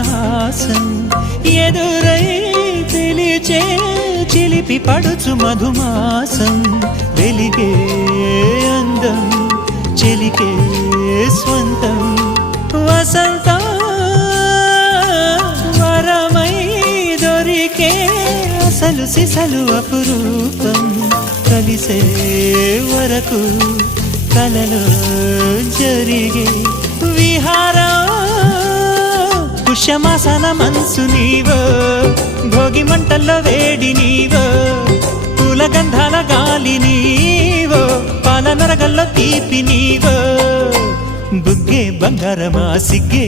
మందహాసం ఎదురై పిలిచే చిలిపి పడుచు మధుమాసం వెలిగే అందం చెలికే స్వంతం వసంతం వరమై దొరికే అసలు సిసలు అపురూపం కలిసే వరకు కలలో జరిగే విహారం కుశమాసన మనసు నీవో భోగి మంటల్లో వేడి నీవో పూల గంధాల గాలి నీవో పాల నరగల్లో తీపి నీవో బుగ్గే బంగారమా సిగ్గే